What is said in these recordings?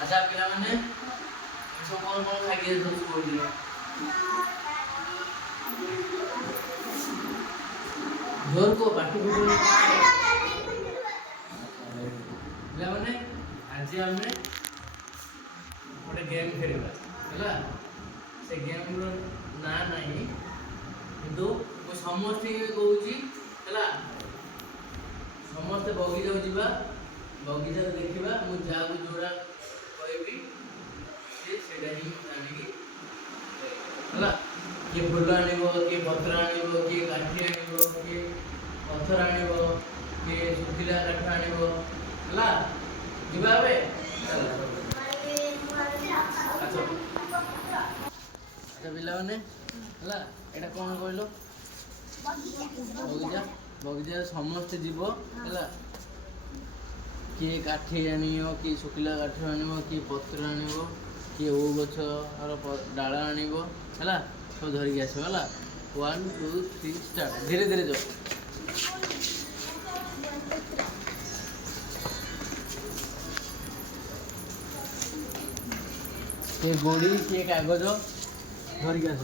अच्छा पिलाने सब कौन कौन खाई सब स्कूल दिए जोर को पार्टी पिटे पिलाने आज आमे गोटे गेम खेलवा है से गेम ना नहीं किंतु समस्त कहूँ है समस्ते बगीचा जावा बगीचा देखा मुझे जहाँ जोड़ा कहबी से आनिकी किए फुल आण किए पत्र आण किए काठी आण किए पत्थर आण किए सुखिला काठ आण जीवा अच्छा पिलाने है कौन कहल बगीचा बगीचा समस्ते जीव है किए काठी आण किए सुखिला काठ आण किए पत्र आण किए ओ गचर डाल आण है सब धरिकी आस 1 2 3 स्टार्ट धीरे धीरे जाओ किए गोड़ी किए कागज धरिकी आस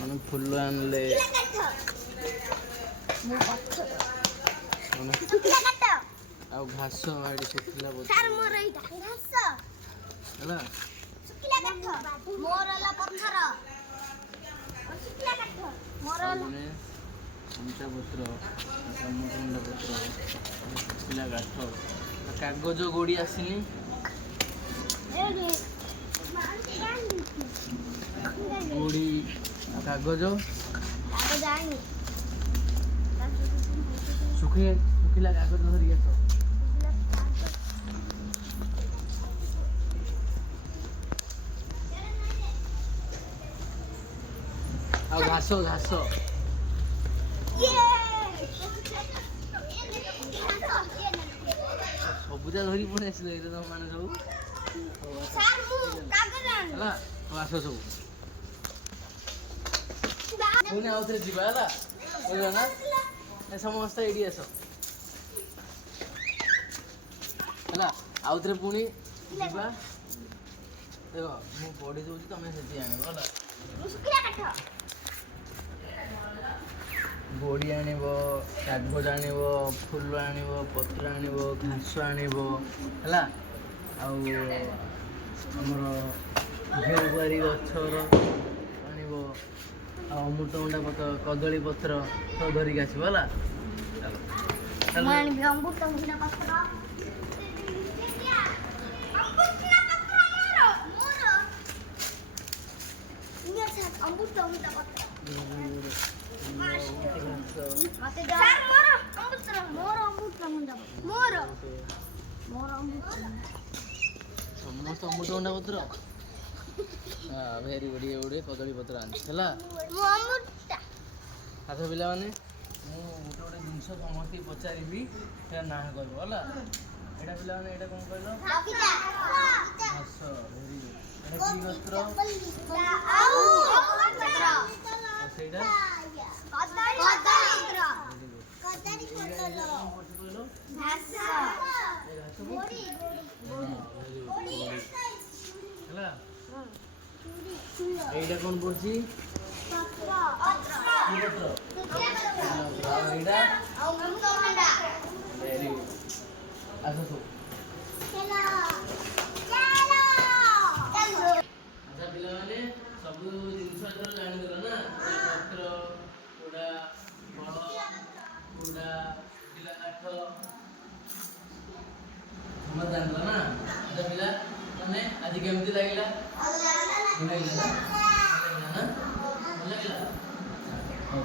मैंने फुल आनले आ घास आड़ी सुखिला सर मोर एटा घास हला सुखिला काठ मोर वाला पत्थर और सुखिला काठ मोर वाला ने अंचा पत्र समुद्र पत्र सुखिला काठ कागज गोड़ी आसीनी गोड़ी कागज कागज आनी सुखिला कागज धरिक आस आ घास घास सबुजा धरी पड़े आसिल तुम मैंने सब आस सब पुणी आउ थे जीवा है बुझल ना समस्त ये आस है आउ थे पुणी जीवा देख मुझे पढ़ी दूसरी तुम से आण गोड़ी आण कागज आण फुल आण पत्र आण घास आण है आमर घेउबारी गचर आण अमृतभंडा पत्र कदली पत्र सब धरिक आसब समस्त अमृतभंडा पत्र हाँ भेरी बढ़िया गुड़े कदली पत्र आना अच्छा पिला मैंने मुझे गोटे जिन समस्त पचारि ना कह है पिला मैंने यहाँ कौन कह घास भेरी गुड এইটা কোন বলছি আচ্ছা ପିଲାମାନେ ସବୁ ଜିନିଷ ଏଥର ଜାଣିଦେଲ ନା ପତ୍ର ପୋଡ଼ା ଫଳ ପୋଡ଼ା ପିଲା କାଠ ସମସ୍ତେ ଜାଣିଲ ନା ଆଚ୍ଛା ପିଲା ମାନେ ଆଜି କେମିତି ଲାଗିଲା ଭଲ ଲାଗିଲା ନା ଭଲ ଲାଗିଲା ହଉ